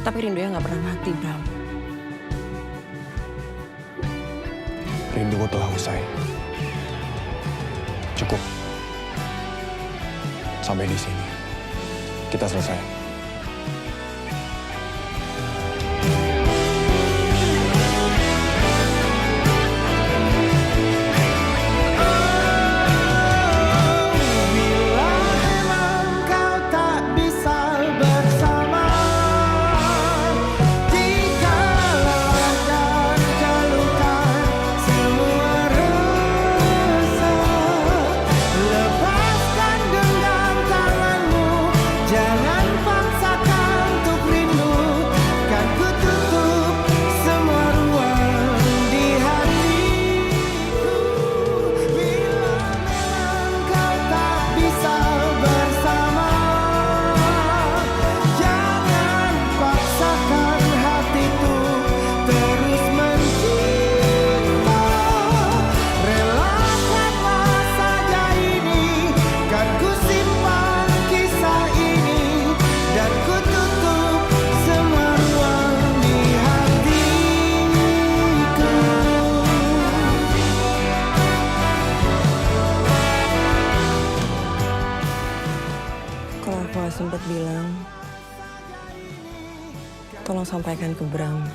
Tapi rindunya nggak pernah mati, Bram. Rinduku telah usai. Cukup. Sampai di sini. Kita selesai. Kalau aku gak sempat bilang, tolong sampaikan ke Bram.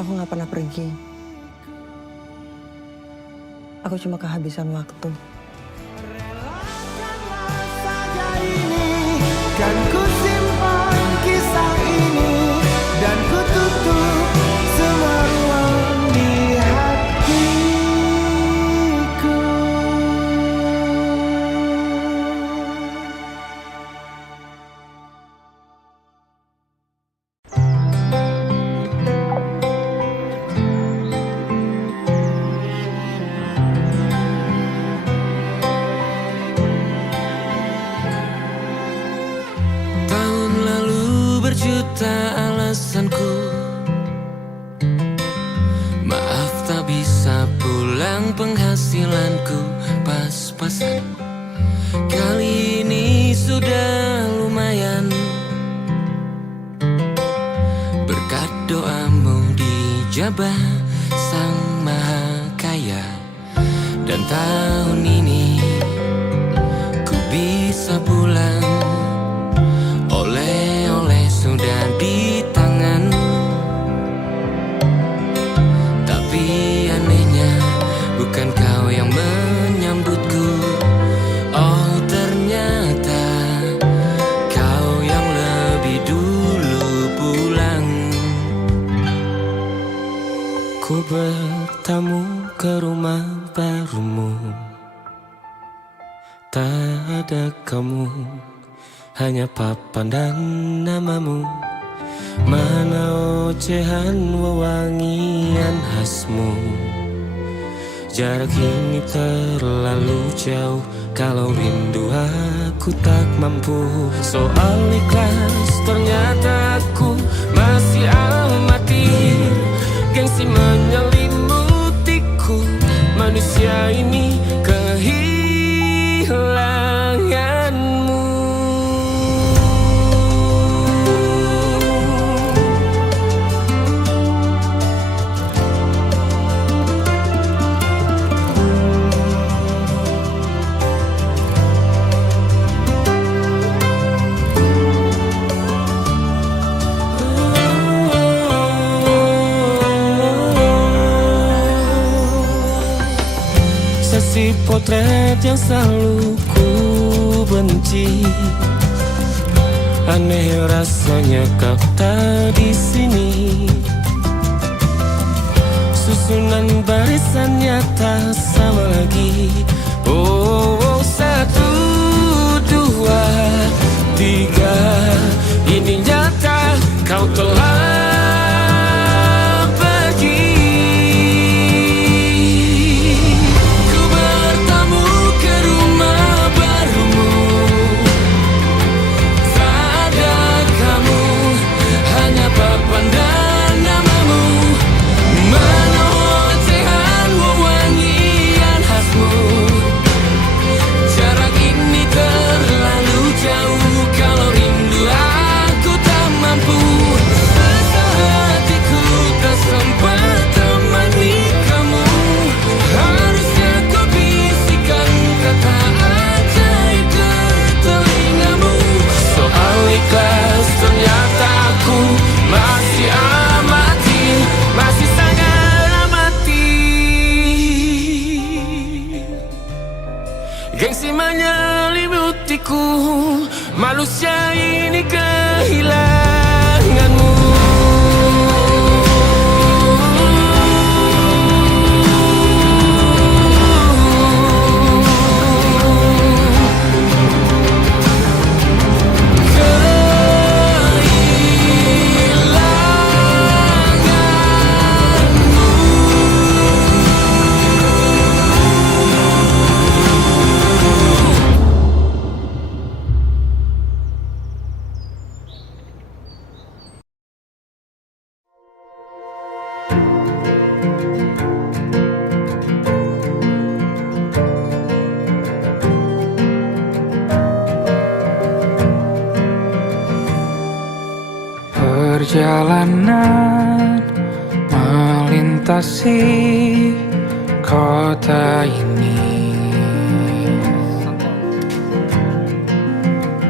Aku gak pernah pergi. Aku cuma kehabisan waktu. Kan ku simpan kisah ini dan ku tutup semua ruang di hatiku. Berjuta alasanku, maaf tak bisa pulang, penghasilanku pas-pasan. Kali ini sudah lumayan, berkat doamu dijabah Sang Maha Kaya. Dan tahun ini ku bisa pulang, oleh-oleh sudah di tangan. Tapi anehnya bukan kau yang menyambutku. Oh ternyata kau yang lebih dulu pulang. Ku bertamu ke rumah barumu, tak ada kamu, hanya papan dan namamu. Mana ocehan wewangian khasmu. Jarak ini terlalu jauh, kalau rindu aku tak mampu. Soal ikhlas ternyata aku masih amati. Gengsi menyelimutiku, manusia ini kehilanganmu. Si potret yang selalu ku benci, aneh rasanya kau tak di sini. Susunan barisannya tak sama lagi. Oh, 1, 2, 3, ini nyata kau telah masih menyelibutiku. Manusia ini kehilanganmu. Perjalanan melintasi kota ini,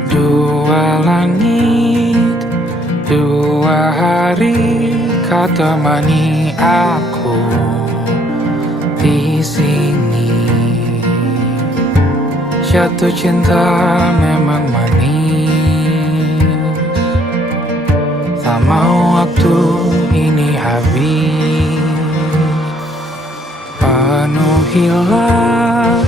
dua langit, dua hari kau temani aku di sini. Jatuh cinta memang manis, tak mau waktu ini habis. Penuhilah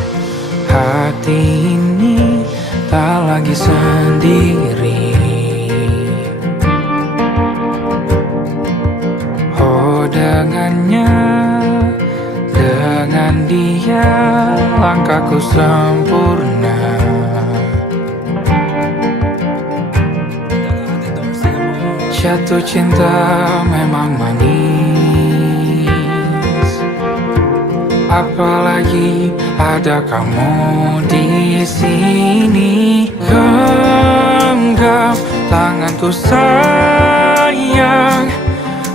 hati ini, tak lagi sendiri. Oh dengannya, dengan dia langkahku sempurna. Jatuh cinta memang manis, apalagi ada kamu di sini. Genggam tanganku sayang,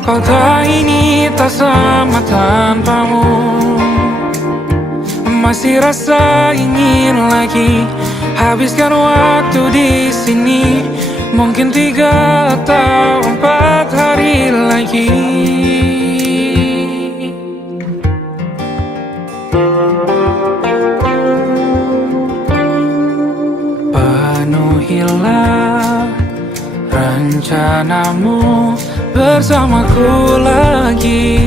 kota ini tak sama tanpamu. Masih rasa ingin lagi habiskan waktu di sini. Mungkin 3 atau 4 hari lagi. Penuhilah rencanamu bersamaku lagi.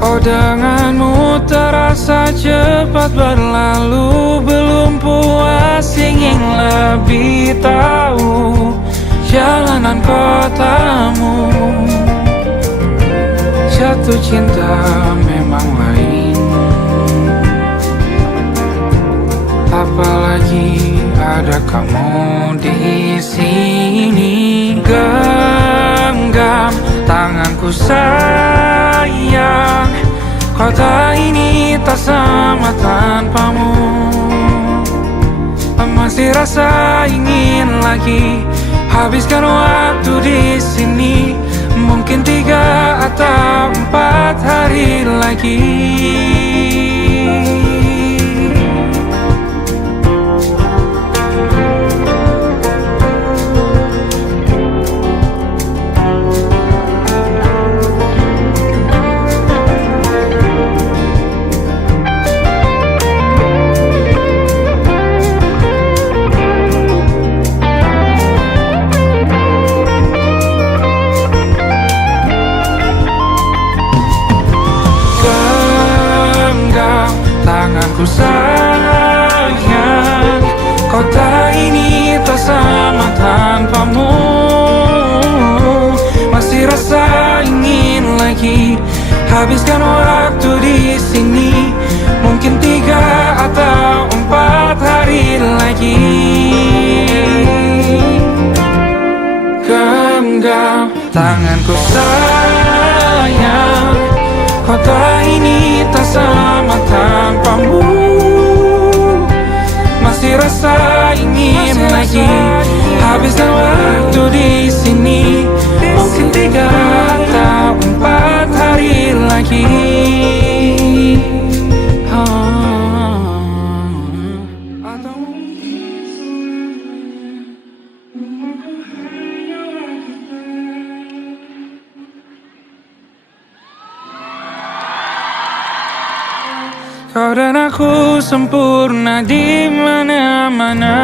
Oh denganmu terasa cepat berlalu. Belum puas ingin lebih tahu jalanan kotamu. Jatuh cinta memang lain, apalagi ada kamu di sini. Genggam tanganku sayang, kota ini tak sama tanpamu. Masih rasa ingin lagi habiskan waktu di sini. Mungkin 3 atau 4 hari lagi. Tanganku sayang, kota ini tak sama tanpamu. Masih rasa ingin lagi habiskan waktu di sini. Mungkin 3 atau 4 hari lagi. Genggam tanganku sayang, kota ini tak sama tanpamu. Masih rasa ingin lagi habiskan waktu di sini. Mungkin 3 atau 4 hari lagi. Kau Kau dan aku sempurna di mana-mana.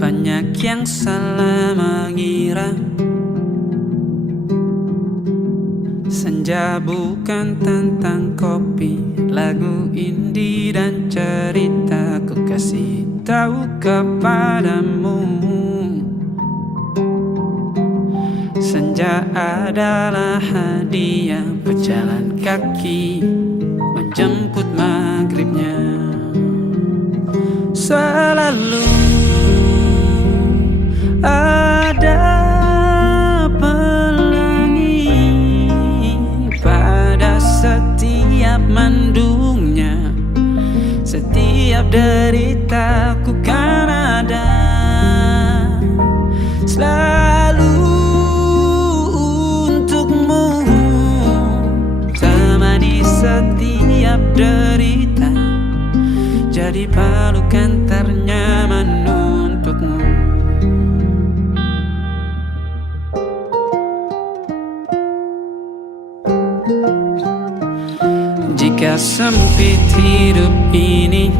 Banyak yang salah mengira senja bukan tentang kopi, lagu indie dan cerita. Ku kasih tahu kepadamu, senja adalah hadiah berjalan kaki menjemput maghribnya. Selalu ada pelangi pada setiap mendungnya. Setiap deritaku kan ada selalu untukmu, temani setiap derita, jadi pelukan ternyaman untukmu. Jika sempit hidup ini,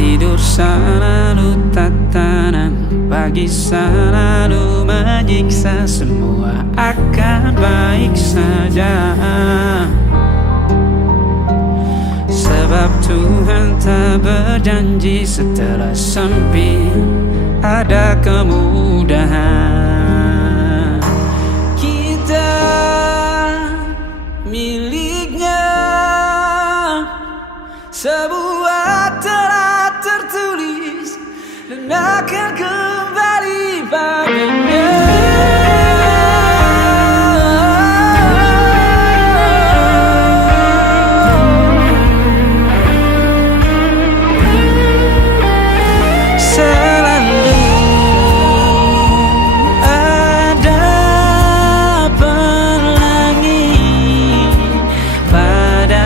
tidur selalu tatanan, pagi selalu menyiksa, semua akan baik saja. Sebab Tuhan tak berjanji setelah sempit ada kemudahan. Kita miliknya sebuah telah tertulis dan akan kembali padanya.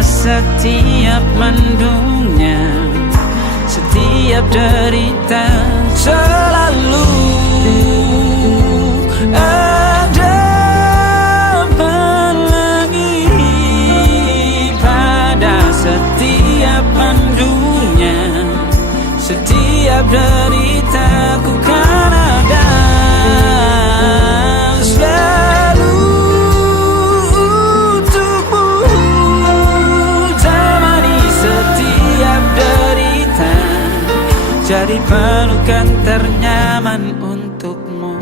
Setiap mendungnya, setiap derita, selalu ada pelangi pada setiap mendungnya. Setiap derita ku kan ada jadi pelukan ternyaman untukmu.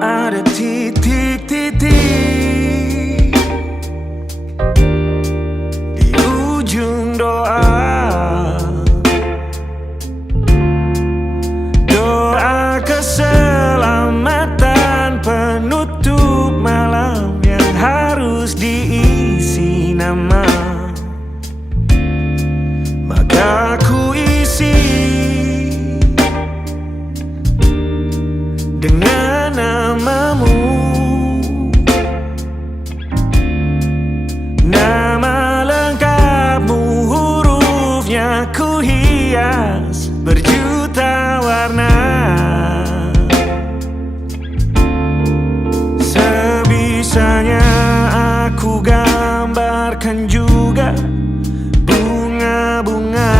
Ada titik-titik di ujung doa, keselamatan penutup malam yang harus diisi nama. Maka ku isi dengan namamu, nama lengkapmu, hurufnya ku hias berjuta warna. Sebisanya aku gambarkan juga bunga-bunga,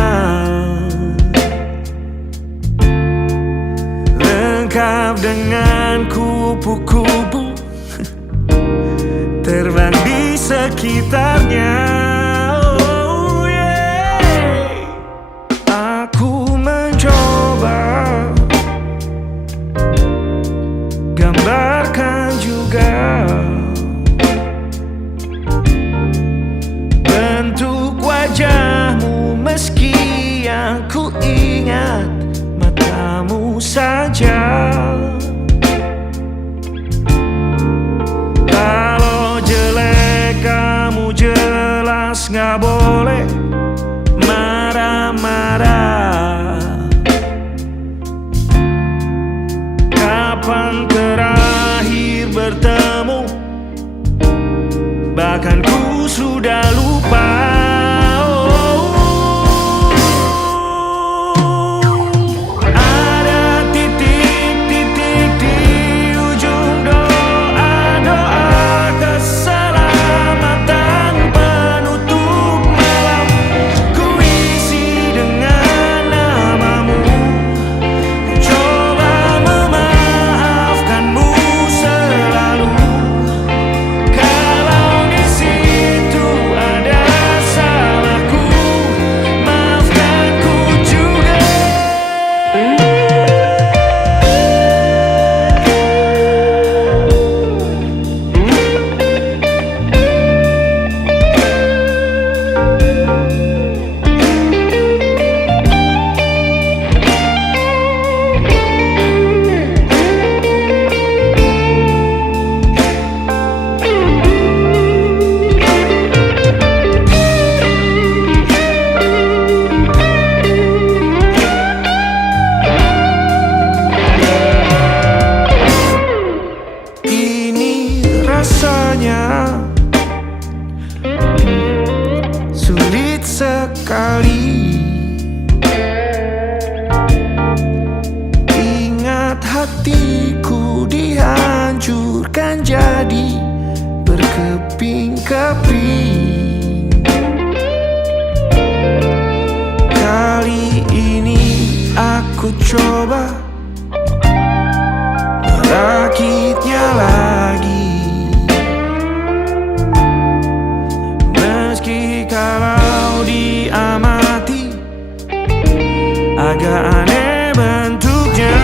lengkap dengan kupu-kupu terbang di sekitarnya. Oh yeah. Aku mencoba gambarkan juga bentuk wajahmu meski ingat matamu saja. Kalau jelek kamu jelas gak boleh marah-marah. Kapan terakhir bertemu? Bahkan ku sudah lupa. Ada titik-titik di ujung doa-doa keselamatan penutup malam. Ku isi dengan namamu. Ku coba memaafkanmu selalu. Kalau di situ ada salahku, maafkan ku juga. Ini rasanya sulit sekali. Ingat hatiku dihancurkan jadi berkeping-keping. Kali ini aku coba merakitnya lagi. Meski kalau diamati agak aneh bentuknya.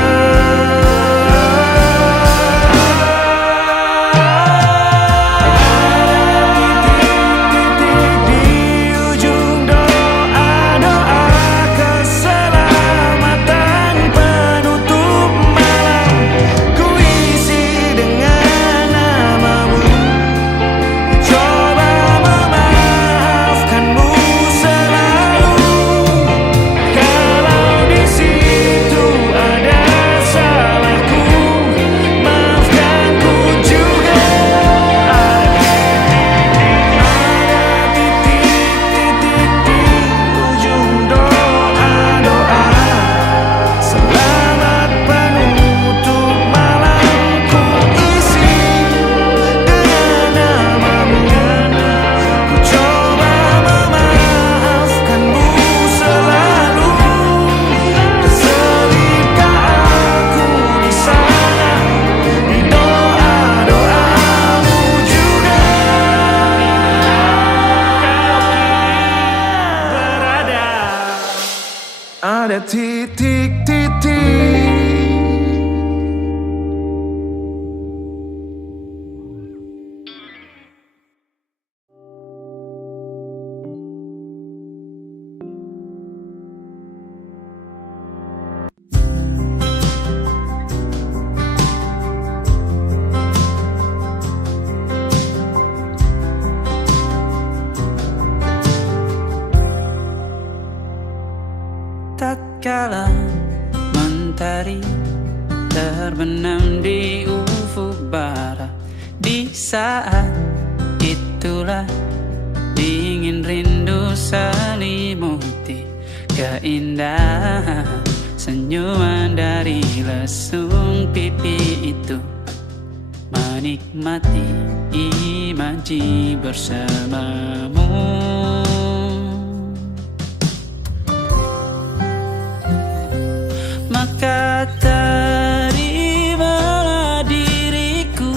Titik-titik di ujung doa-doa keselamatan penutup malam. Ku isi dengan namamu. Coba memaafkanmu selalu. Kalau di situ ada salahku, maafkan ku juga. Ada titik-titik di ujung doa-doa selamat penutup malam. Ku isi dengan namamu. Ku coba memaafkanmu selalu. Selipkah aku di sana, di doa-doamu juga. Berada ada titik-titik. Tatkala mentari terbenam di ufuk barat, di saat itulah dingin rindu selimuti keindahan senyuman dari lesung pipi itu. Menikmati imaji bersamamu. Maka terimalah diriku,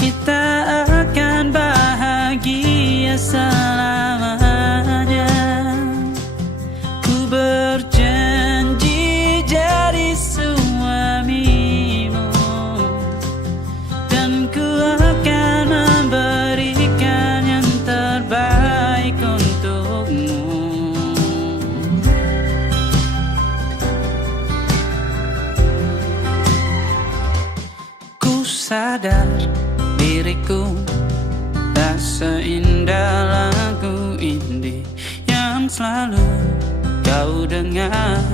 kita akan bahagia selamanya. Ku berjanji jadi suamimu, dan ku akan memberikan yang sadar diriku tak seindah lagu indie yang selalu kau dengar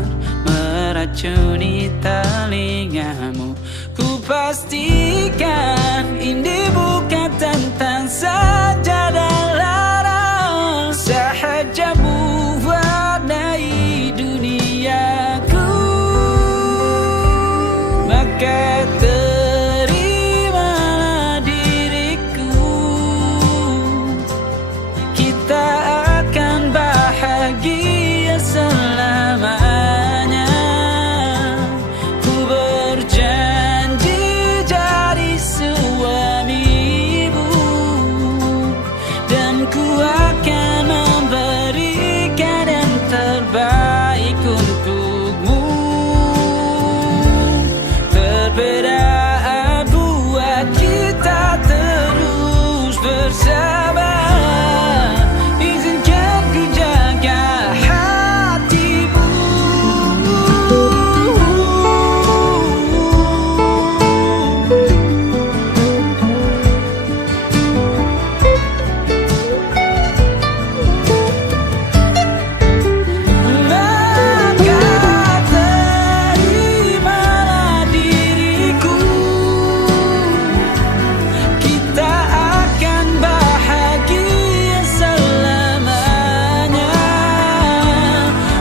meracuni telingamu. Ku pastikan indie bukan tentang sajadah larang, sahaja mewarnai duniaku. Maka terimalah diriku, kita akan bahagia selamanya. Ku berjanji jadi suamimu, dan ku akan memberikan yang terbaik untukmu. Perbedaan buat kita terus bersama. Izinkan ku jaga hatimu. Maka terimalah diriku, kita akan bahagia selamanya.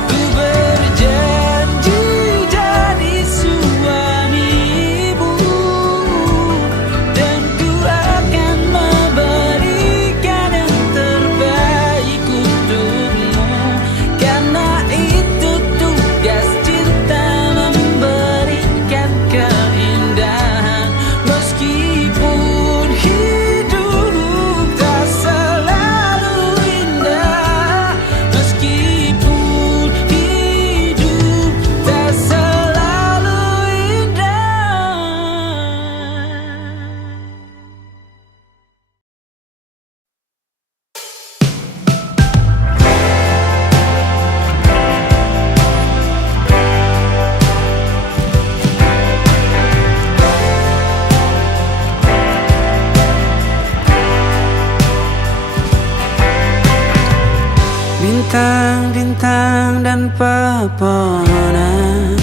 Ku berjanji jadi suamimu, dan ku akan memberikan yang terbaik untukmu. Karena itu tugas cinta, memberikan keindahan. Meskipun hidup tak selalu indah, meskipun hidup tak selalu indah. Bintang-bintang dan pepohonan,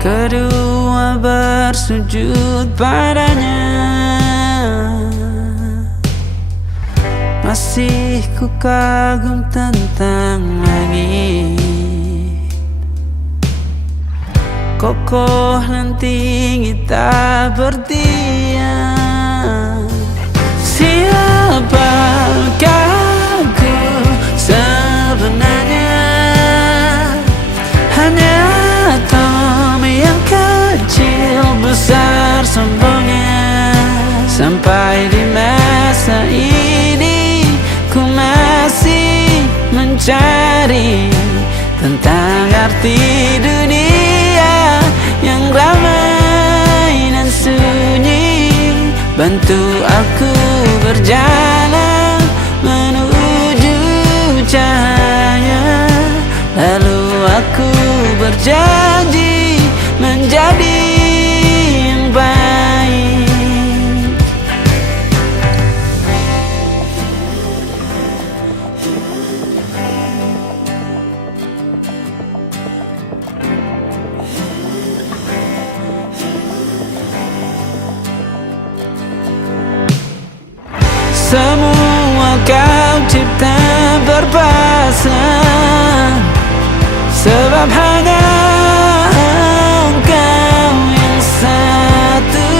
kedua bersujud padanya. Masih ku kagum tentang langit, kokoh dan tinggi tak berdiam. Siapakah aku sebenarnya? Hanya Tommy yang kecil besar sombongnya. Sampai di masa ini ku masih mencari tentang arti dunia yang ramai dan sunyi. Bantu aku berjalan menuju cahaya, lalu aku berjanji menjadi yang baik. Semua kau cipta berpasang, sebab hanya engkau yang satu.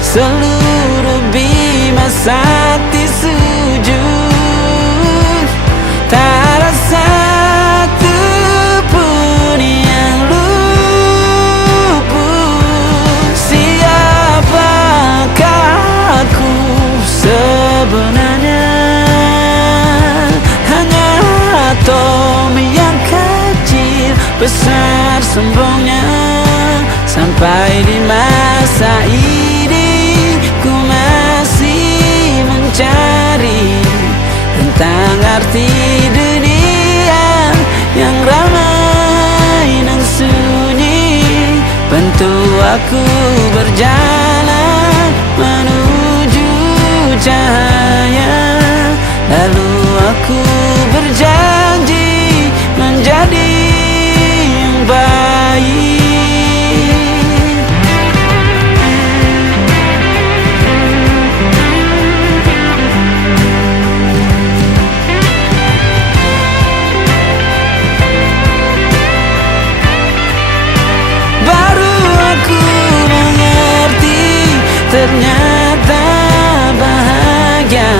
Seluruh bima sakti sujud, tak ada satu pun yang luput. Siapakah aku sebenarnya? Hanya Tommy yang kecil besar sombongnya. Sampai di masa ini ku masih mencari tentang arti dunia yang ramai dan sunyi. aku berjalan menuju cahaya. Lalu aku berjanji menjadi yang baik. Baru aku mengerti, ternyata bahagia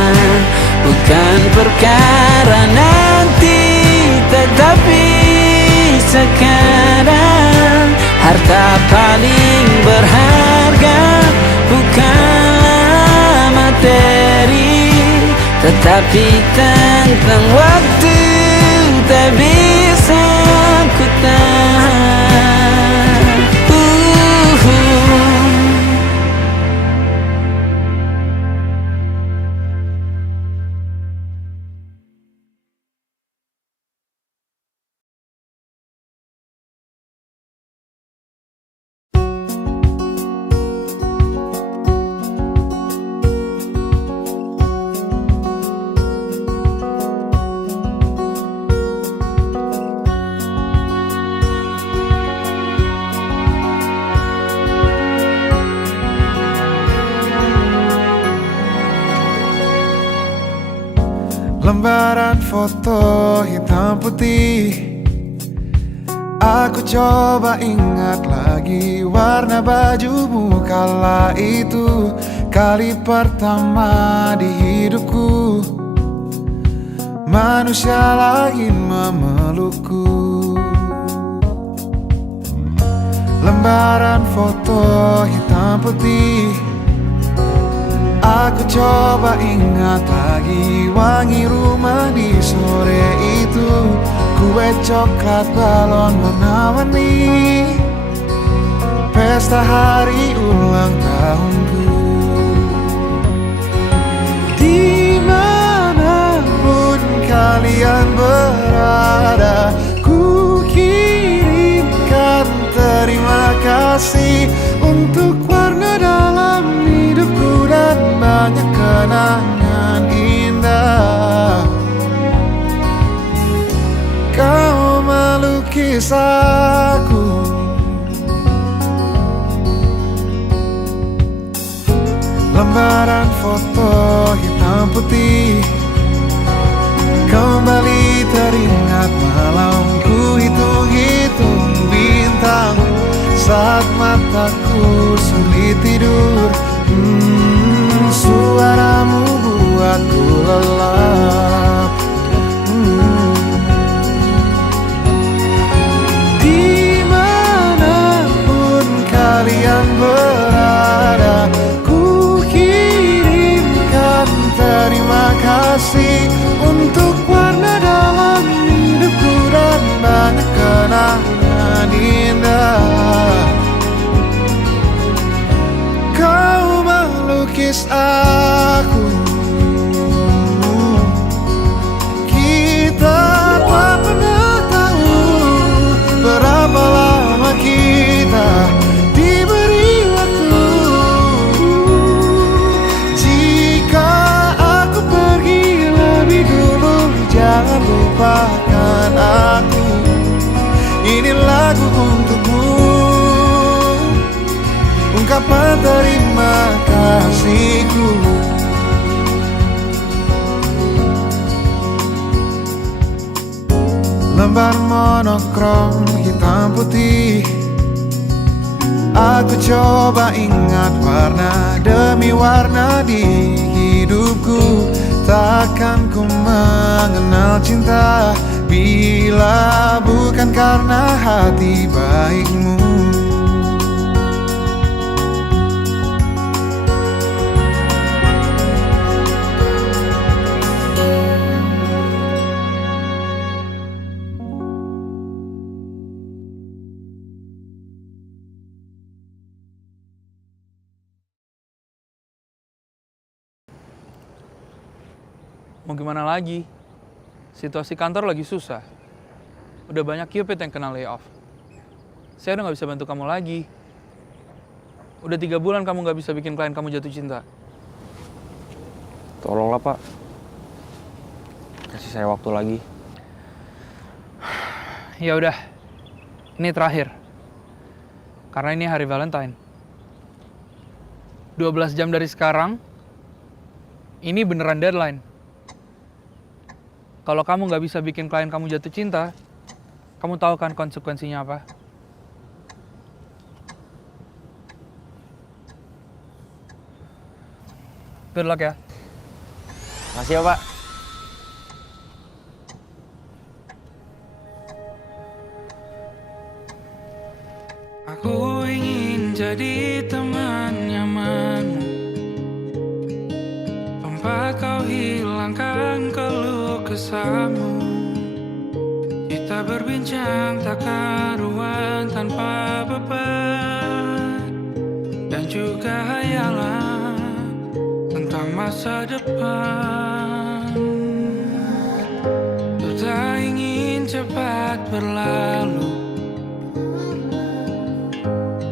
bukan perkara nanti, tetapi sekarang. Harta paling berharga bukanlah materi, tetapi tentang waktu tak bisa ku tahan. Lembaran foto hitam putih, aku coba ingat lagi warna bajumu kala itu. Kali pertama di hidupku manusia lain memelukku. Lembaran foto hitam putih, aku coba ingat lagi wangi rumah di sore itu. Kue coklat, balon warna-warni, pesta hari ulang tahunku. Dimanapun kalian berada, ku kirimkan terima kasih untuk warna dalam hidupku dan banyak kenangan indah. Kau melukis aku, lembaran foto hitam putih. Kembali teringat malamku hitung-hitung bintang saat mataku sulit tidur. Suaramu buatku lelap. Dimanapun kalian berada, ku kirimkan terima kasih untuk warna dalam hidupku dan banyak kenangan indah. Kau melukis aku, kita tak pernah tahu berapa lama kita diberi waktu. Jika aku pergi lebih dulu, jangan lupakan aku. Ini lagu untukmu, ungkapan terima kasihku. Lembar monokrom hitam putih, aku coba ingat warna demi warna di hidupku. Takkan ku mengenal cinta bila bukan karena hati baikmu. Mau gimana lagi? Situasi kantor lagi susah. Udah banyak Cupid yang kena layoff. Saya udah gak bisa bantu kamu lagi. Udah 3 bulan kamu nggak bisa bikin klien kamu jatuh cinta. Tolonglah, Pak. Kasih saya waktu lagi. Ya udah, ini terakhir. Karena ini hari Valentine. 12 jam dari sekarang, ini beneran deadline. Kalau kamu nggak bisa bikin klien kamu jatuh cinta, kamu tahu kan konsekuensinya apa? Good luck ya. Makasih ya, Pak. Aku ingin jadi teman nyamanmu, tempat kau hilangkan keluh kesahmu. Kita berbincang tak karuan tanpa beban, dan juga hayalan tentang masa depan. Ku tak ingin cepat berlalu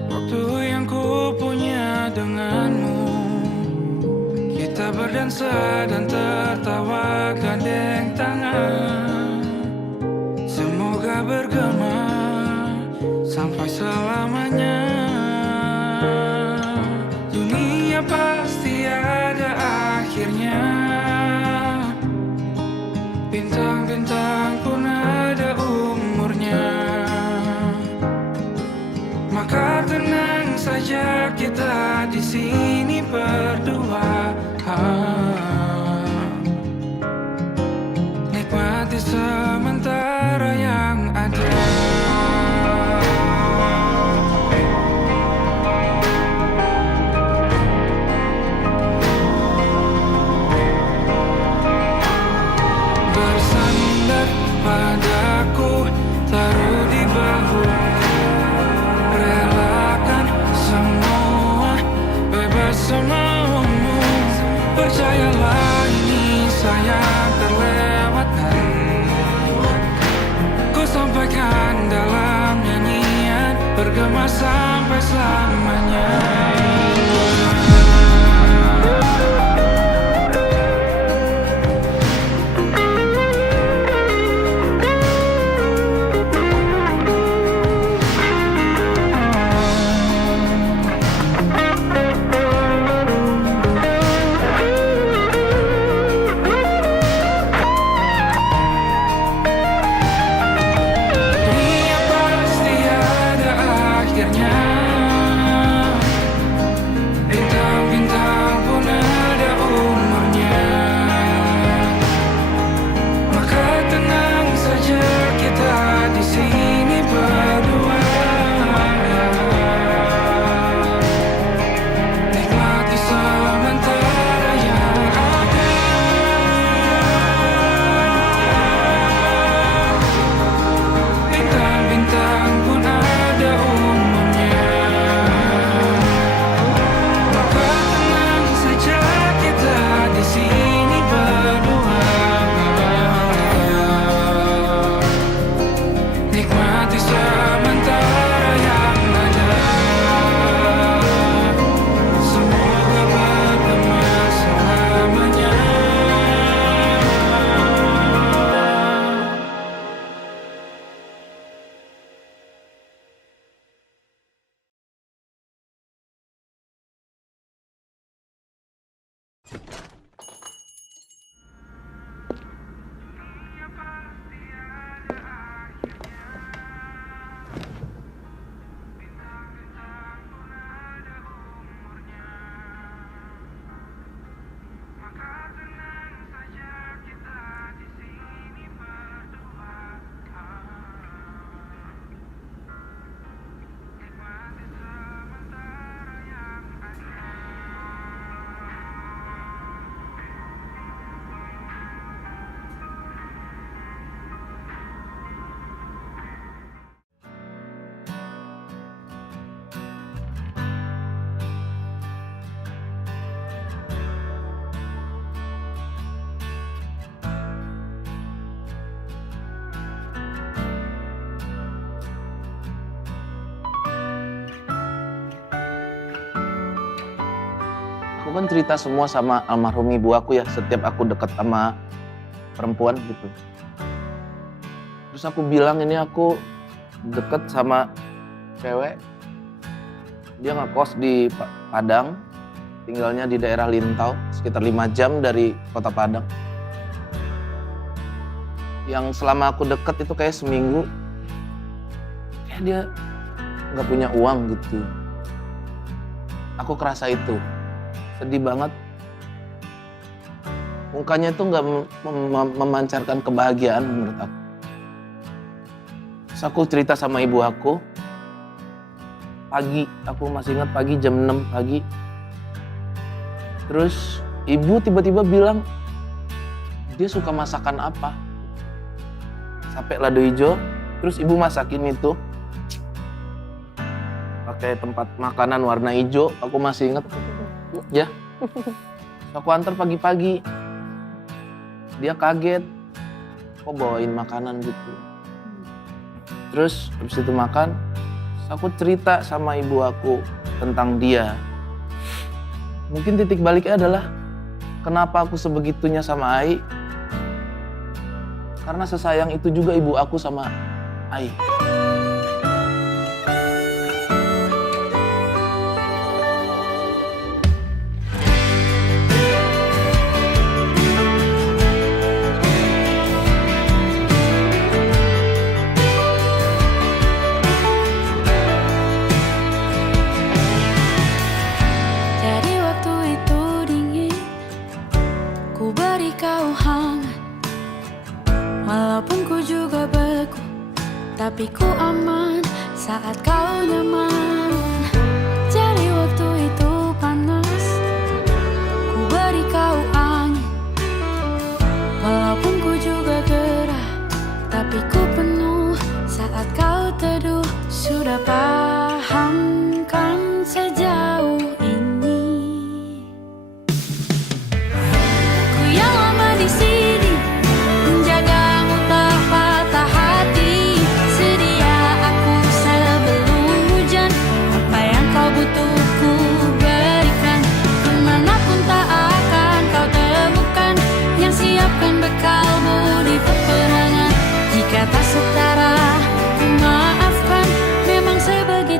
waktu yang ku punya denganmu. Kita berdansa dan tertawa gandeng tangan. Semoga bergema sampai selamanya. Dunia pasti ada akhirnya. Bintang-bintang pun ada umurnya. Maka tenang saja kita di sini berdua. Nikmati sementara yang ada. Bersandar padaku, taruh di bahu, relakan semua, bebas semaumu. Percayalah ini sayang terlewatkan. Ku sampaikan dalam nyanyian, bergema sampai selamanya. Dunia pasti ada akhirnya. Aku kan cerita semua sama almarhum ibu aku ya, setiap aku deket sama perempuan gitu. Terus aku bilang ini aku deket sama cewek. Dia ngekos di Padang, tinggalnya di daerah Lintau, sekitar 5 jam dari kota Padang. Yang selama aku deket itu kayak seminggu, kayak dia nggak punya uang gitu. Aku kerasa itu, sedih banget. Mukanya itu nggak memancarkan kebahagiaan menurut aku. Terus aku cerita sama ibu aku, pagi, aku masih ingat pagi jam 6 pagi. Terus ibu tiba-tiba bilang, dia suka masakan apa. Sampai lado hijau, terus ibu masakin itu. Pakai tempat makanan warna hijau, aku masih ingat. Ya, aku antar pagi-pagi. Dia kaget, kok bawain makanan gitu. Terus habis itu makan, aku cerita sama ibu aku tentang dia. Mungkin titik baliknya adalah kenapa aku sebegitunya sama Ai. Karena sesayang itu juga ibu aku sama Ai. Jadi waktu itu dingin, ku beri kau hangat. Walaupun ku juga beku, tapi ku aman saat kau nyaman. Jadi waktu itu panas, ku beri kau angin. Walaupun ku juga gerah, tapi ku penuh saat kau teduh. Sudah paham kan sejauh ini? Ku yang lama di sini, menjagamu tak patah hati. Sedia aku sebelum hujan, apa yang kau butuh ku berikan. Kemanapun tak akan kau temukan yang siapkan bekalmu di peperangan. Jika tak setara, ku maafkan, memang sebagai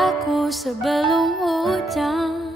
aku sebelum hujan.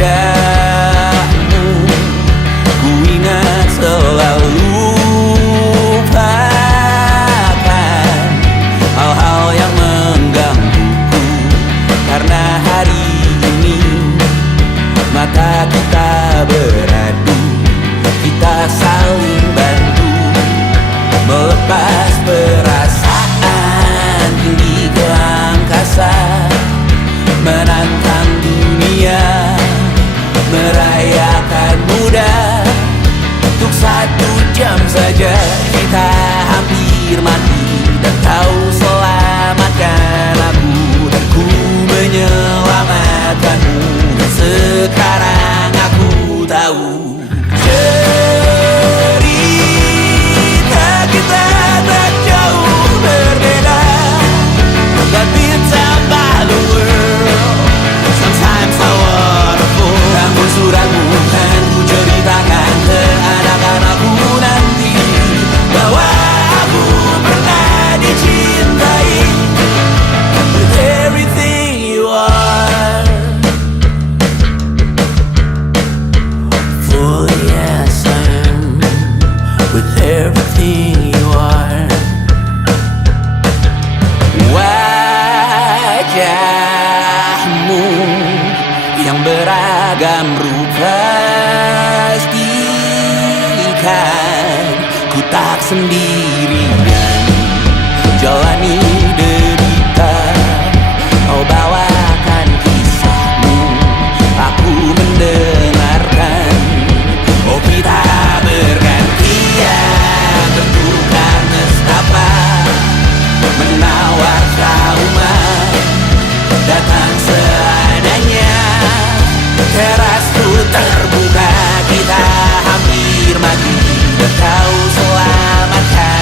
Wajahmu ku ingat selalu, lupakan hal-hal yang menggangguku. Karena hari ini mata kita beradu, kita saling bantu melepas perasaan tinggi ke angkasa, menantang dunia, merayakan muda. Untuk 1 jam saja kita hampir mati, dan kau selamatkan aku, dan ku menyelamatkanmu. Dan sekarang aku tahu cerita kita tak jauh berbeda, but it's about the world. Sometimes so wonderful. Namun suratmu kan ku ceritakan ke anak-anakku nanti, bahwa aku pernah dicintai with everything you are. For yes, I am with everything you are. Wajahmu yang beragam rupa, pastikan ku tak sendirian jalani derita. Kau bawakan kisahmu, aku mendengarkan. Oh, kita bergantian bertukar nestapa, menawar trauma datang seadanya. Terasku terbuka, kita hampir mati, dan kau selamatkan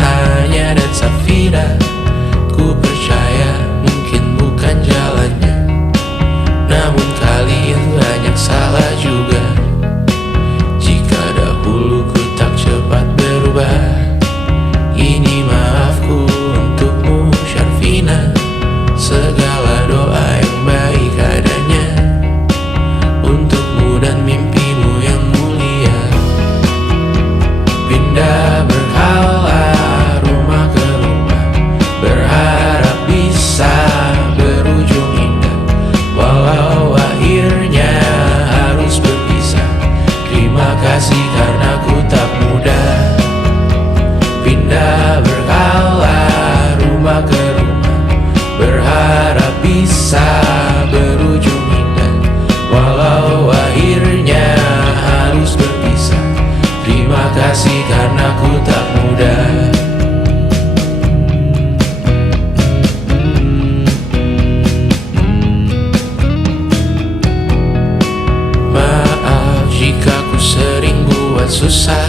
hanya dan Safira. Ku percaya mungkin bukan jalannya, namun kalian banyak salah juga. Jika dahulu ku tak cepat berubah, ini maafku untukmu Syarfina. Segala doa yang baik adanya untukmu dan mimpimu yang mulia. Pindah berhala rumah ke rumah, berharap bisa berujung indah. Walau akhirnya harus berpisah, terima kasih karena ku tak mudah. Pindah berhala rumah ke rumah, berharap bisa berujung indah. Walau akhirnya harus berpisah, terima kasih karena ku tak mudah. Maaf jika ku sering buat susah.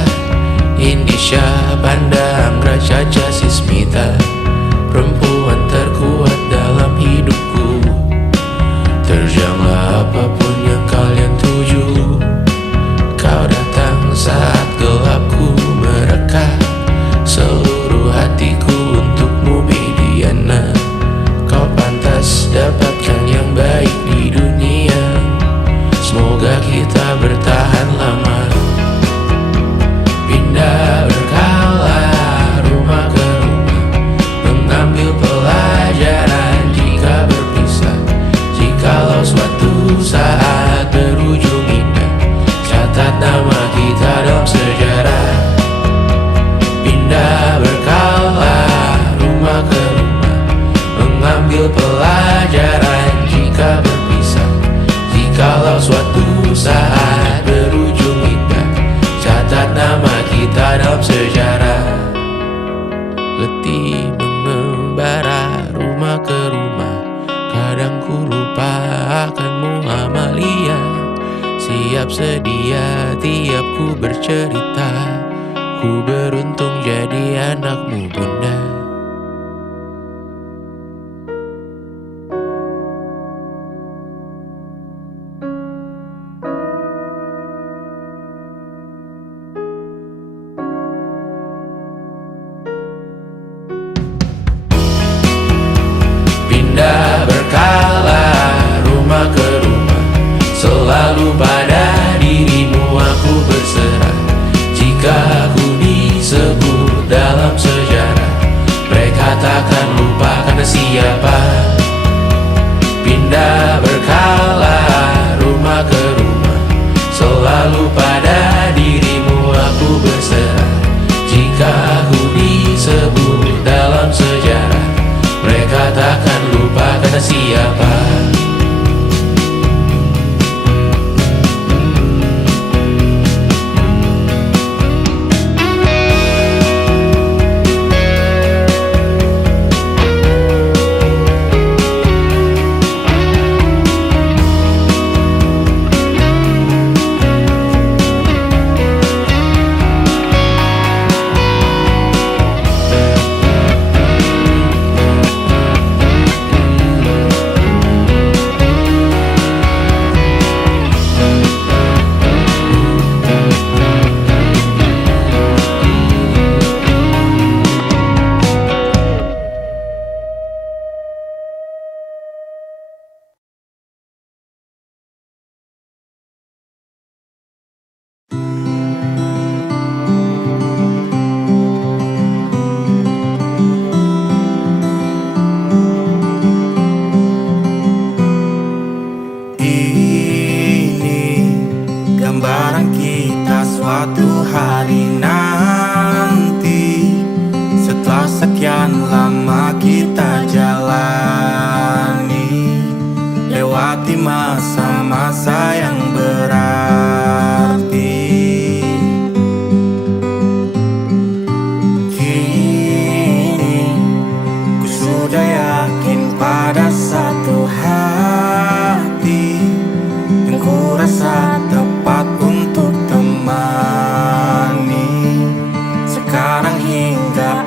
Indisha, Panda, Anggra, Caca, Sismita, perempuan terkuat dalam hidupku. Terjanglah apapun yang kalian tuju. Kau datang saat gelapku mereka, seluruh hatiku untukmu Mediana. Kau pantas dapatkan yang baik di dunia, semoga kita bertahan lama. Pindah berkala rumah ke rumah, mengambil pelajaran jika berpisah. Jikalau suatu saat berujung indah, catat nama kita dalam sejarah. Pindah berkala rumah ke rumah, mengambil pelajaran jika berpisah. Jikalau suatu saat berujung indah, catat nama kita dalam sejarah. Letih mengembara rumah ke rumah, kadang ku lupa akanmu Amalia. Siap sedia tiap ku bercerita, ku beruntung jadi anakmu bunda. Pindah berkala rumah ke rumah, selalu pada dirimu aku berserah. Jika aku disebut dalam sejarah, mereka takkan lupa karena siapa. Pindah berkala rumah ke rumah, selalu pada dirimu aku berserah. Jika aku disebut dalam sejarah, mereka takkan lupa karena siapa. gambaran kita suatu hari nanti. Setelah sekian lama kita jalani, lewati masa-masa yang berarti. Kini ku sudah yakin pada satu hati yang ku rasa tepat untuk temani. Sekarang hingga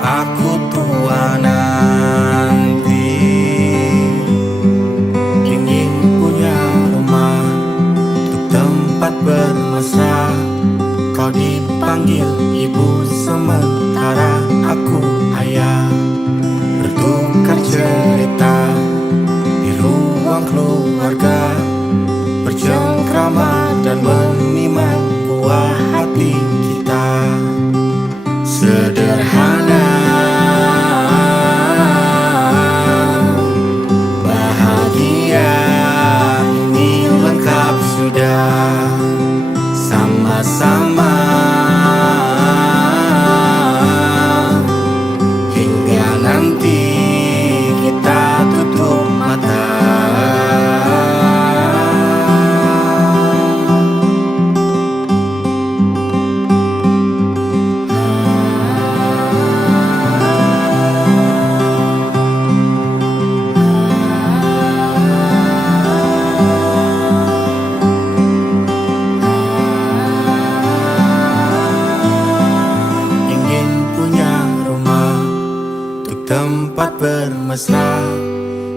sempat bermesra.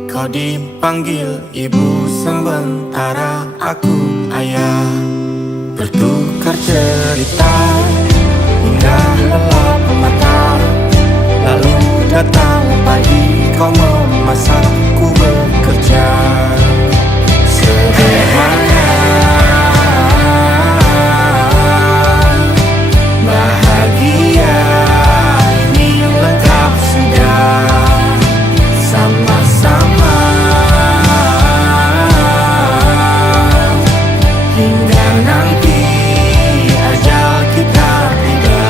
Kau dipanggil ibu sementara aku ayah. Bertukar cerita hingga lelap mata. Lalu datang pagi kau memasak, ku bekerja. Sederhana, bahagia ini lengkap sudah. Sama-sama hingga nanti ajal kita tiba.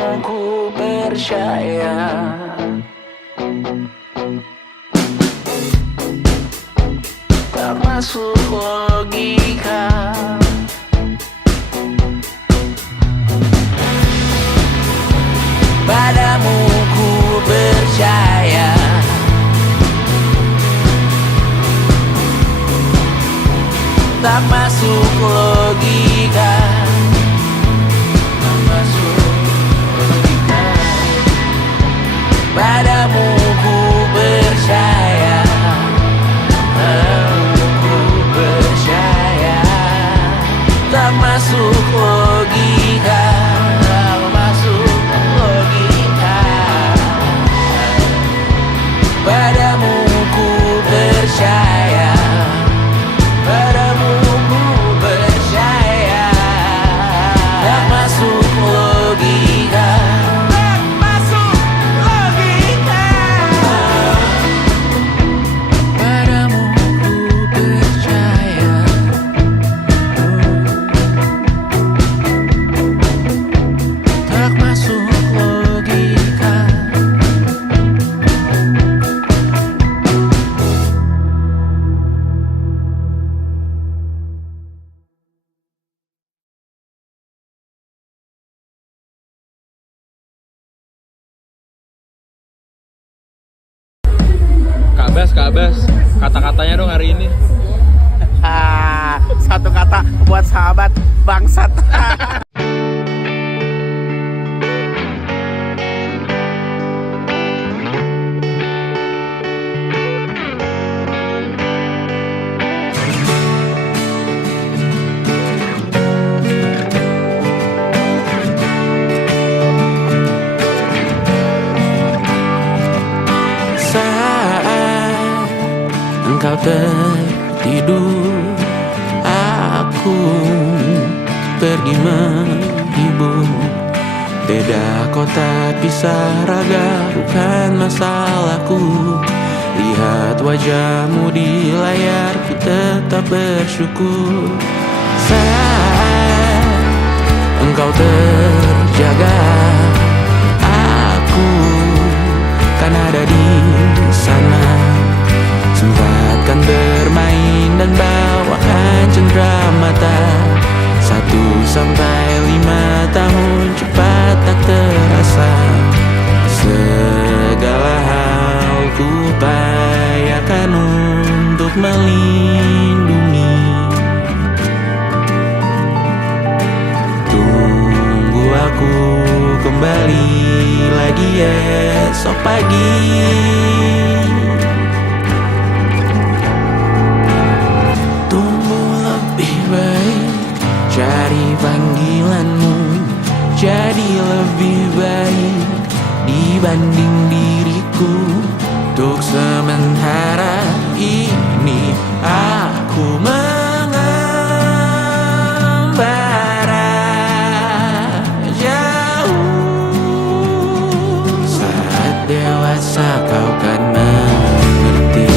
Padamu ku percaya. Tak masuk logika. Padamu ku percaya. Tak masuk logika. Tak masuk logika. Padamu ku percaya. Padamu ku percaya. Tak masuk logika. Tak masuk logika. Padamu ku percaya. Padamu ku percaya. Tak masuk logika. Tak masuk logika. Padamu ku percaya. Tak masuk logika. Kak Bas, kata-katanya dong hari ini. Satu kata buat sahabat bangsat. Saat engkau tertidur, aku pergi menghibur. Beda kota pisah raga bukan masalahku. Lihat wajahmu di layar, ku tetap bersyukur. Saat engkau terjaga, aku kan ada di sana. Sempatkan bermain dan bawakan cenderamata. 1-5 tahun cepat tak terasa. Segala hal ku upayakan untuk melindungi. Tunggu aku kembali lagi esok pagi. Tumbuh lebih baik, cari panggilanmu. Jadi lebih baik dibanding diriku. Untuk sementara ini aku mengembara jauh. Saat dewasa kau kan mengerti.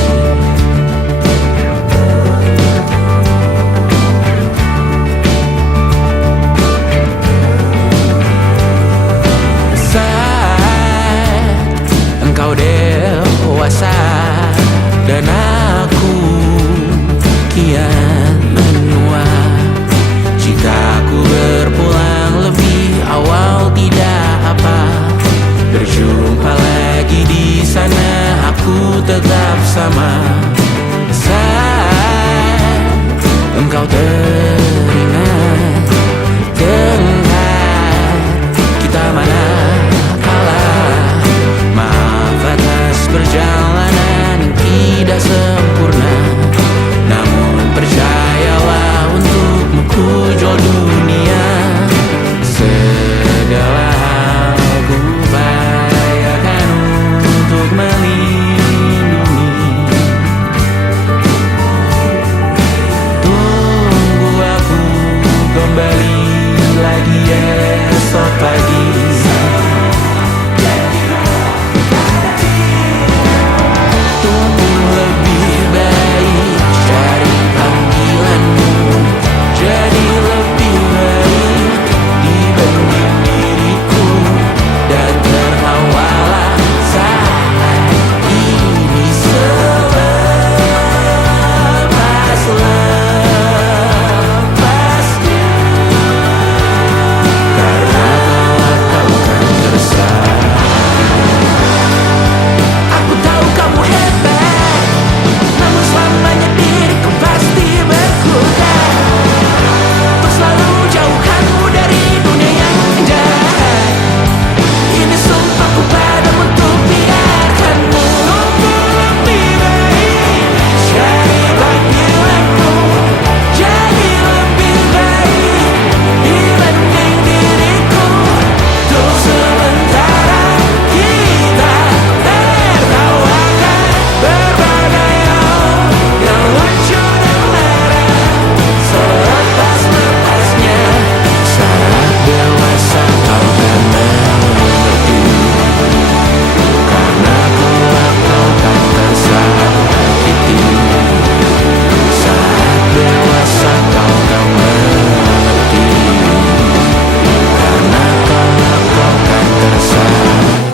Saat engkau dewasa dan aku kian menua. Jika aku berpulang lebih awal tidak apa. Berjumpa lagi di sana.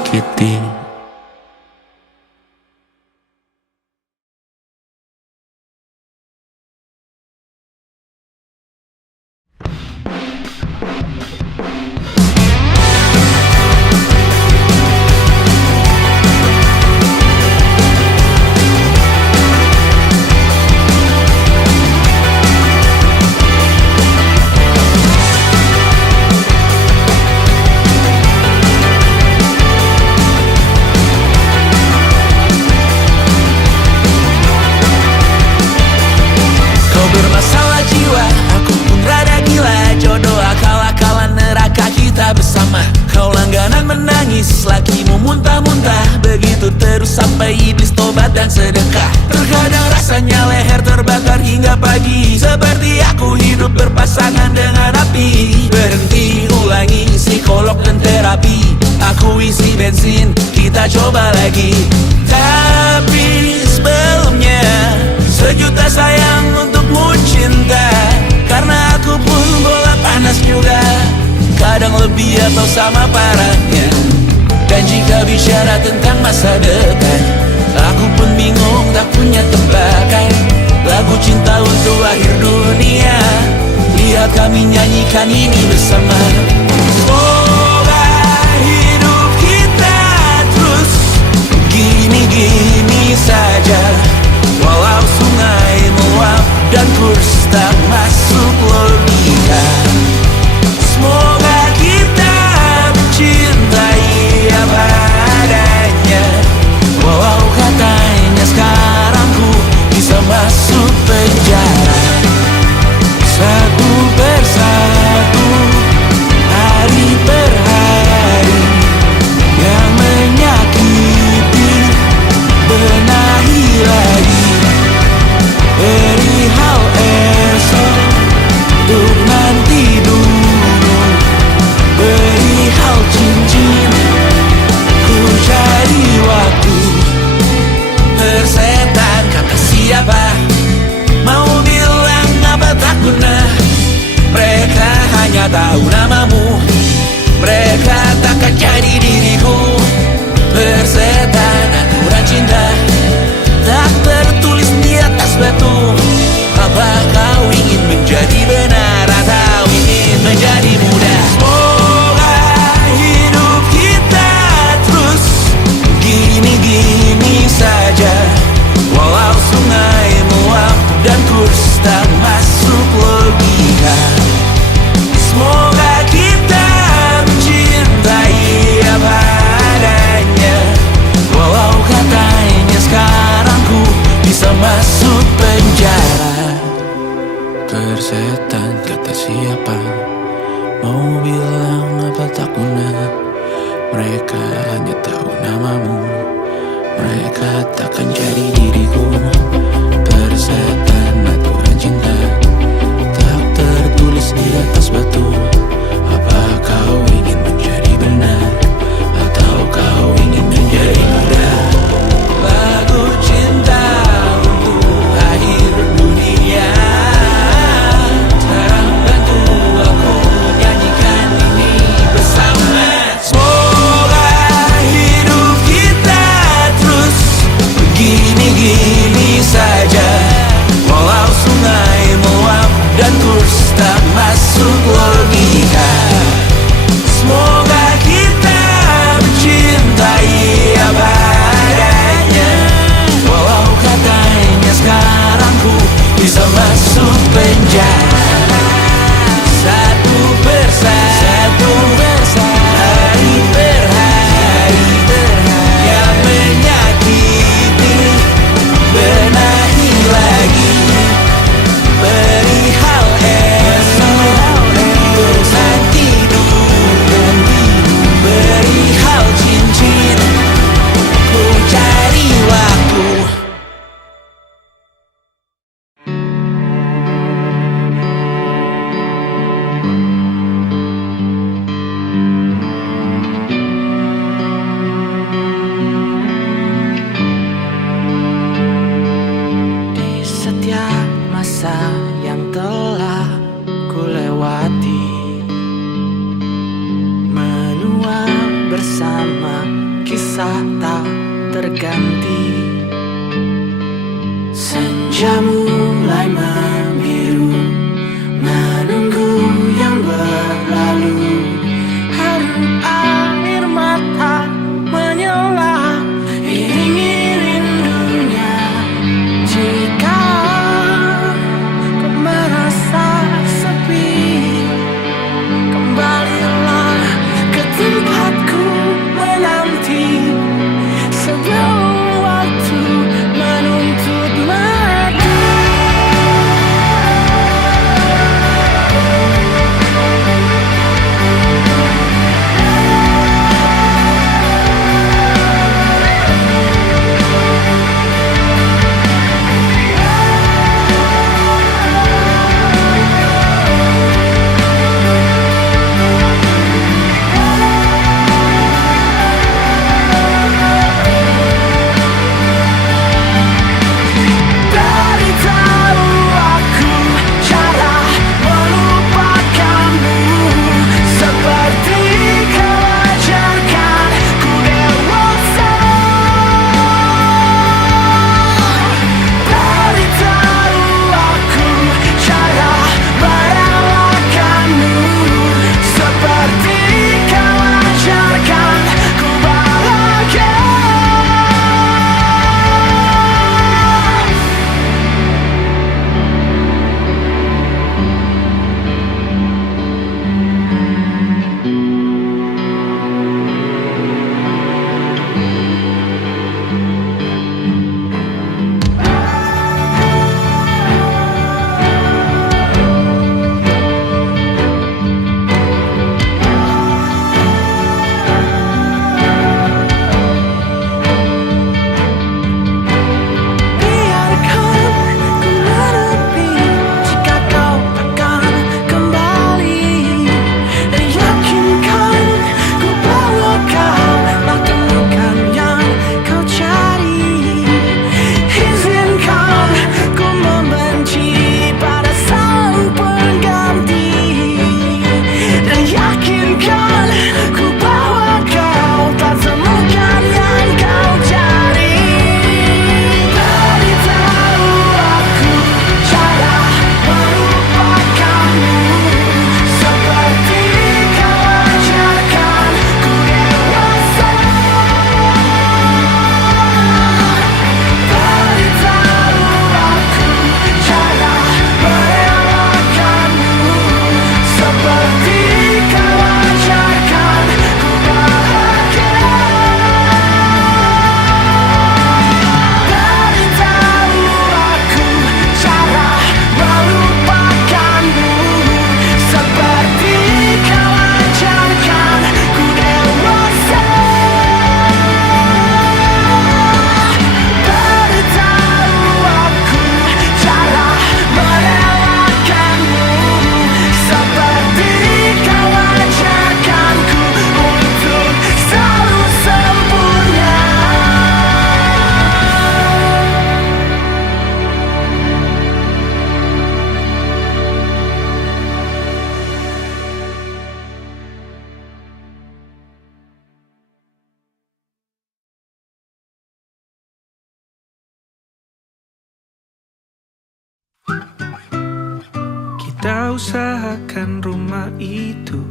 sakiti. Bermasalah jiwa, aku pun rada gila. Jodoh akal-akalan neraka kita bersama. Kau langganan menangis, lakimu muntah-muntah. Begitu terus sampai iblis tobat dan sedekah. Terkadang rasanya leher terbakar hingga pagi. Seperti aku hidup berpasangan dengan api. Berhenti, ulangi psikolog dan terapi. Aku isi bensin, kita coba lagi. Tapi sebelumnya sejuta sayang untukmu cinta. Karena aku pun bola panas juga, kadang lebih atau sama parahnya. Dan jika bicara tentang masa depan, aku pun bingung tak punya tebakan. Lagu cinta untuk akhir dunia, lihat kami nyanyikan ini bersama. Semoga hidup kita terus gini-gini saja. Walau sungai meluap dan kurs tak masuk logika. Semoga kita mencintai apa adanya. Walau katanya sekarang ku bisa masuk penjara. Satu persatu, hari per hari, yang menyakiti benahi lagi. Perihal esok, untuk nanti dulu. Perihal cincin, ku cari waktu. Persetan kata siapa, mau bilang apa tak guna. Mereka hanya tahu namamu, mereka takkan jadi diriku. Persetan aturan cinta, tak tertulis di atas batu. Apa kau ingin menjadi benar atau ingin menjadi muda? Semoga hidup kita terus gini-gini saja. Walau sungai meluap dan kurs tak masuk logika. Semoga kita mencintai apa adanya. Walau katanya sekarang ku bisa masuk penjara. Persetan kata siapa, mau bilang apa tak guna. Mereka hanya tahu namamu, mereka takkan jadi diriku. Persetan aturan cinta, tak tertulis di atas batu. Apa kau ingin menjadi benar atau kau ingin menjadi muda? Lagu cinta untuk akhir dunia, sekarang bantu aku nyanyikan ini bersama. Semoga hidup kita terus begini-gini saja. Walau sungai meluap dan kurs tak masuk logika. Semoga kita mencintai apa adanya. Walau katanya sekarang ku bisa masuk penjara. Satu persatu, hari per hari, yang menyakiti benahi lagi. Perihal esok, untuk nanti dulu. Perihal cincin, ku cari waktu. Di setiap masa yang telah ku lewati, menua bersama kisah tak terganti. Senja mulai membiru, menunggu yang berlalu. Haru air mata menyala, iringi rindunya. Jika kau merasa sepi, kembalilah ke tempatku menanti. Sebelum waktu menuntut mati. Beritahu aku cara melupakanmu, seperti kau ajarkan ku dewasa. Beritahu aku cara merelakanmu, seperti kau ajarkan ku bahagia. Biarkan ku menepi jika kau akan kembali, dan yakinkan ku bawa kau lah temukan yang kau cari. Izinkan ku membenci pada sang pengganti, dan yakinkan ku bawa kau tak temukan yang kau cari. Beritahu aku cara melupakanmu, seperti kau ajarkan ku dewasa. Beritahu aku cara merelakanmu, seperti kau ajarkan ku bahagia. Beritahu aku cara melupakanmu, seperti kau ajarkan ku dewasa. Beritahu aku cara merelakanmu, seperti kau ajarkanku untuk selalu sempurna. Kita usahakan rumah itu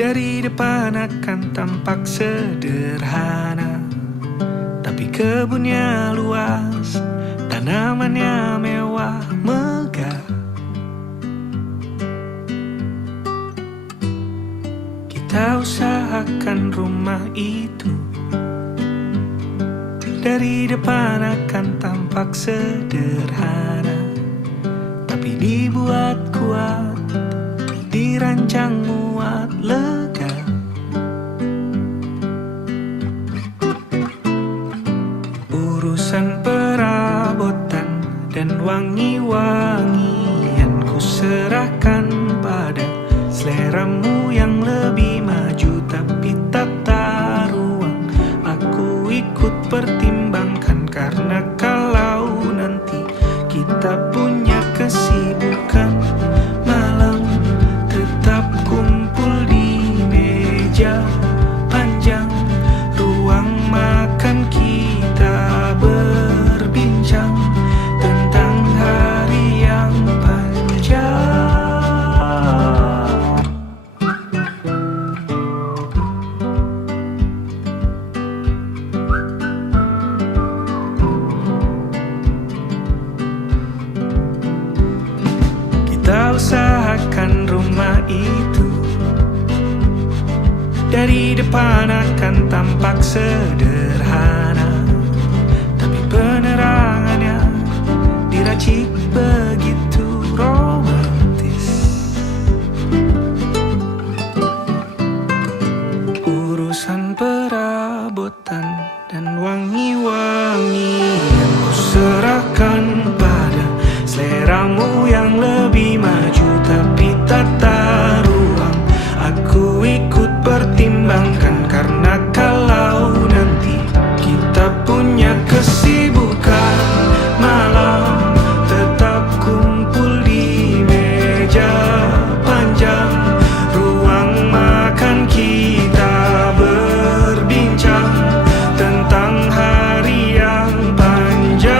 dari depan akan tampak sederhana, tapi kebunnya luas, tanamannya mewah megah. Kita usahakan rumah itu dari depan akan tampak sederhana, tapi dibuat kuat, dirancang muat lega. Urusan perabotan dan wangi-wangian ku serahkan pada seleramu yang lebih maju, tapi tata ruang aku ikut pertimbangkan, karena kalau nanti kita punya kesibukan malam, tetap kumpul di meja panjang Dari depan akan tampak sederhana, tapi penerangannya diracik begitu romantis. Urusan perabotan dan wangi-wangian ku serahkan pada seleramu yang lebih maju. Tapi tata ruang aku ikut pertimbangkan, karena kalau nanti kita punya kesibukan malam, tetap kumpul di meja panjang ruang makan, kita berbincang tentang hari yang panjang.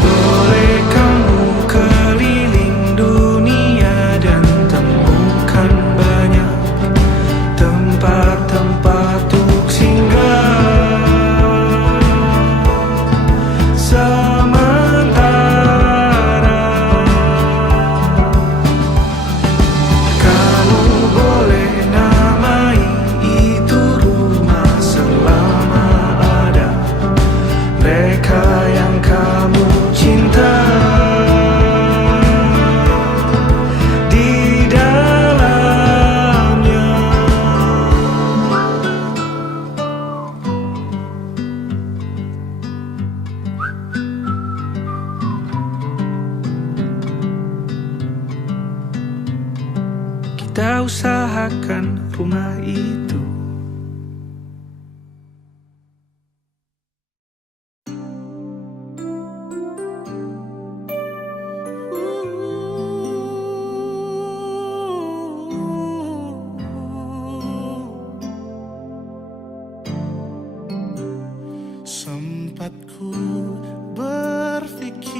Boleh kamu keliling dunia dan temukan banyak tempat-tempat untuk singgah. Sementara kamu boleh namai itu rumah selama ada mereka yang kamu cinta di dalamnya. Kita usahakan rumah itu. Sempat ku berpikir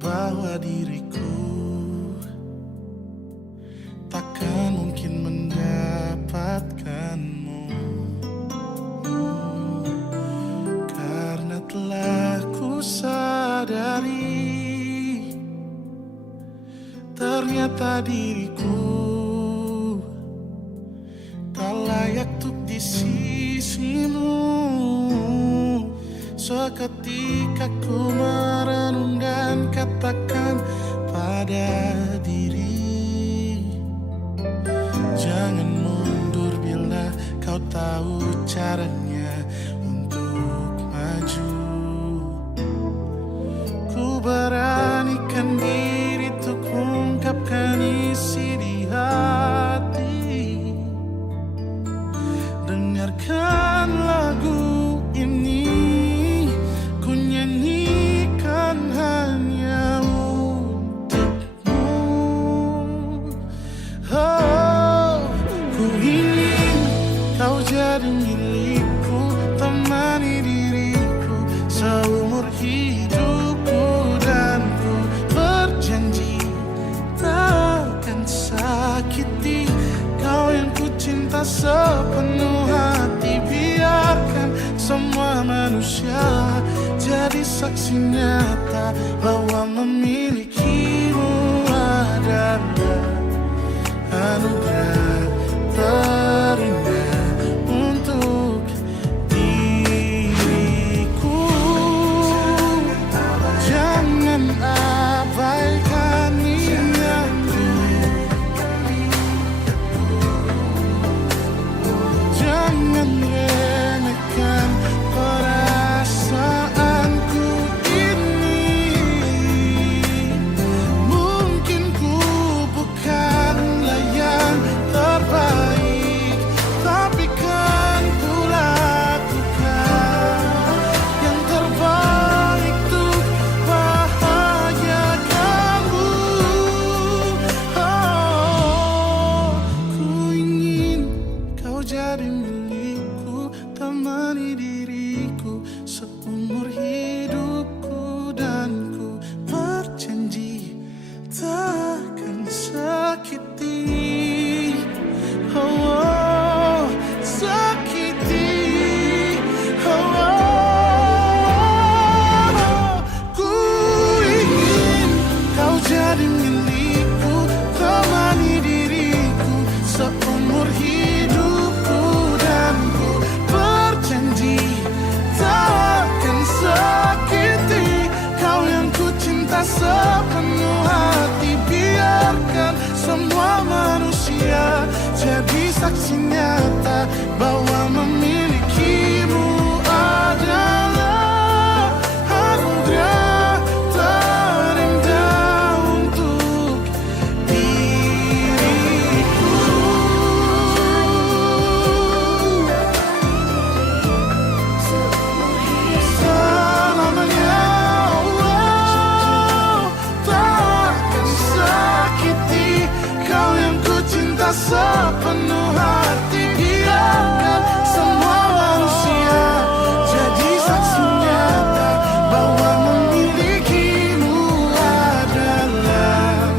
bahwa diriku takkan mungkin mendapatkanmu, karena telah ku sadari ternyata diriku tak layak untuk di sisimu. Seketika ku merenung dan katakan pada diri, jangan mundur bila kau tahu caranya untuk maju. Ku beranikan diri untuk ungkapkan isi di hati. Dengarkan lagu ini, ku nyanyikan hanya untukmu. Oh, ku ingin kau jadi milikku, temani diriku seumur hidupku, dan ku berjanji takkan sakiti kau yang ku cinta sepenuh hati. Biarkan semua manusia jadi saksi nyata bahwa memilikimu adalah anugerah terindah untuk diriku. Jangan abaikan niatku, jangan remehkan perasaanku ini. sepenuh hati, biarkan semua manusia jadi saksi nyata bahwa memilikimu adalah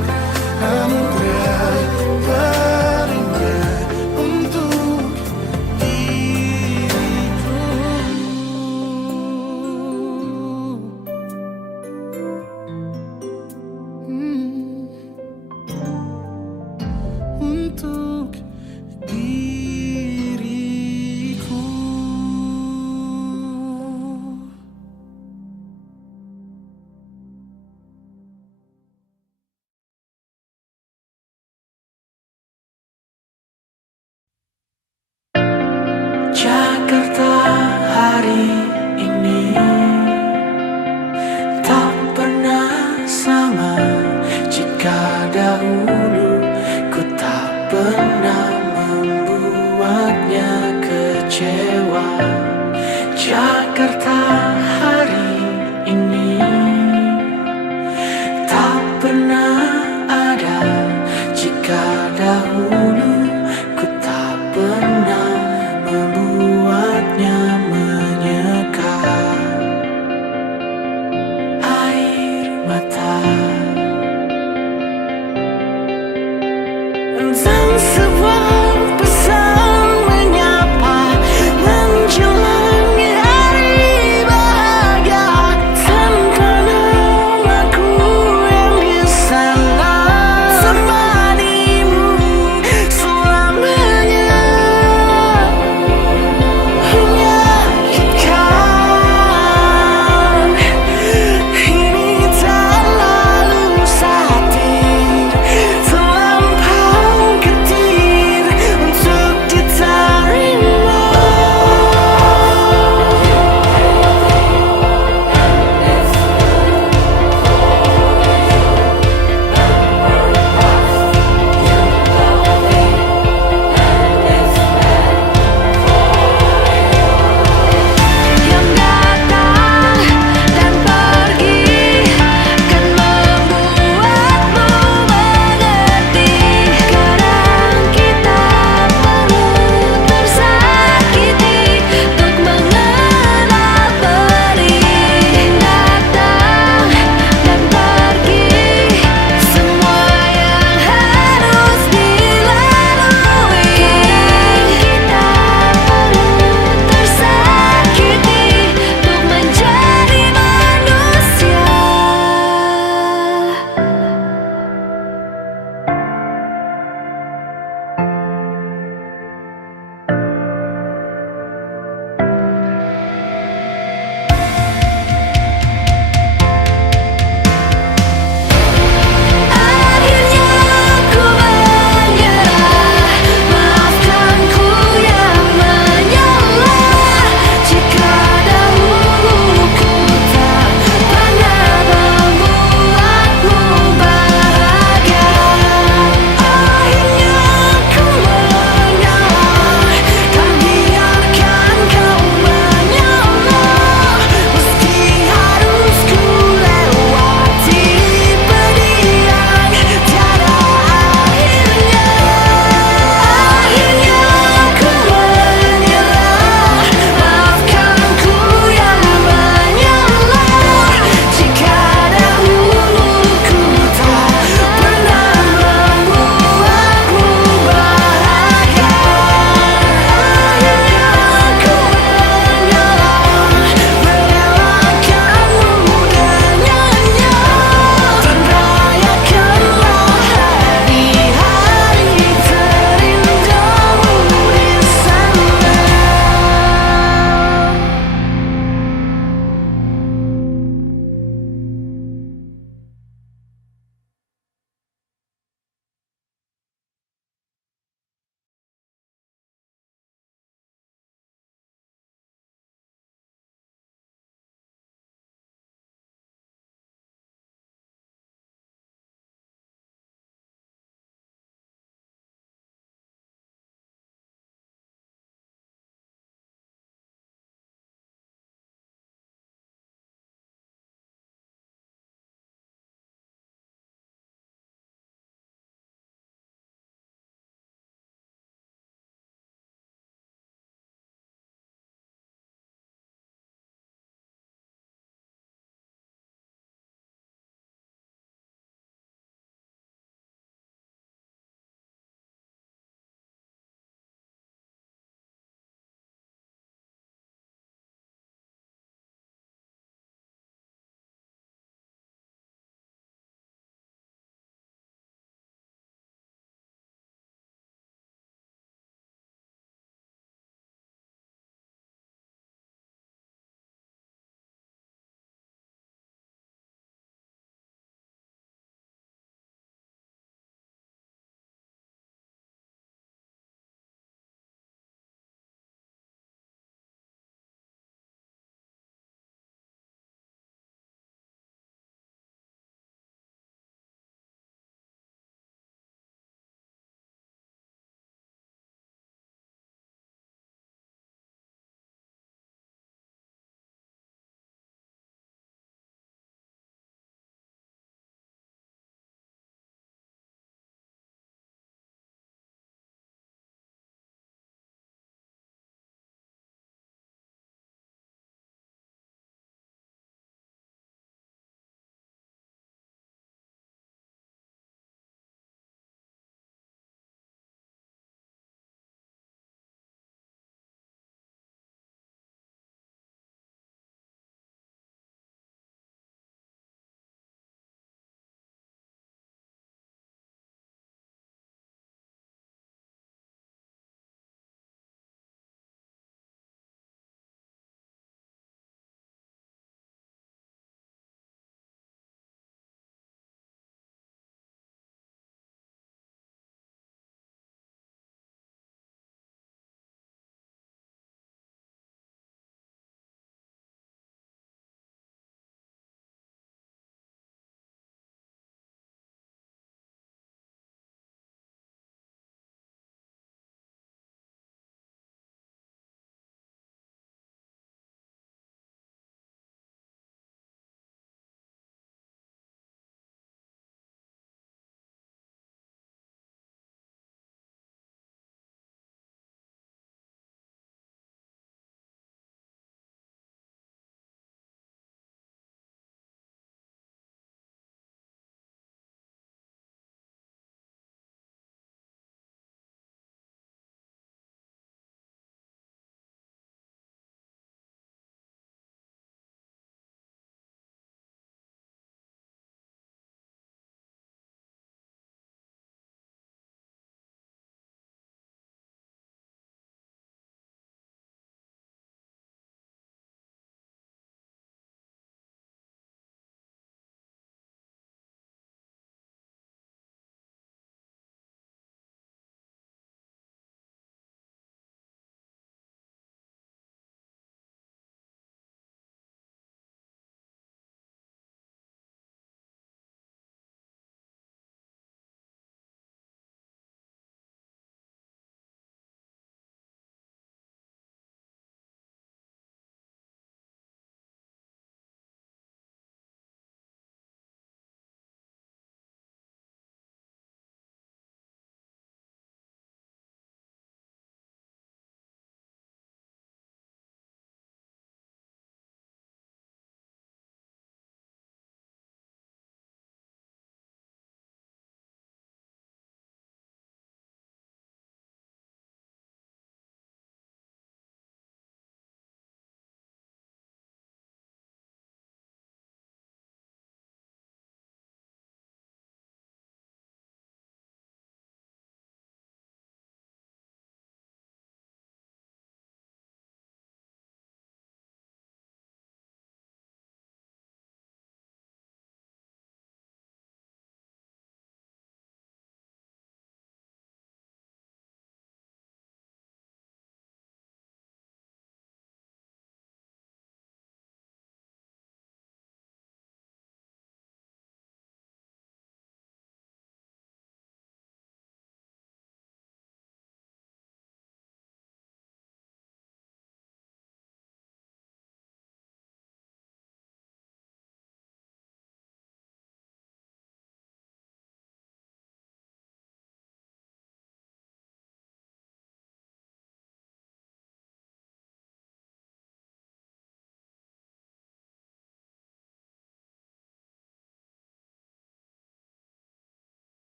anugerah terindah untuk untuk diriku. Jakarta hari ini tak pernah sama jika dahulu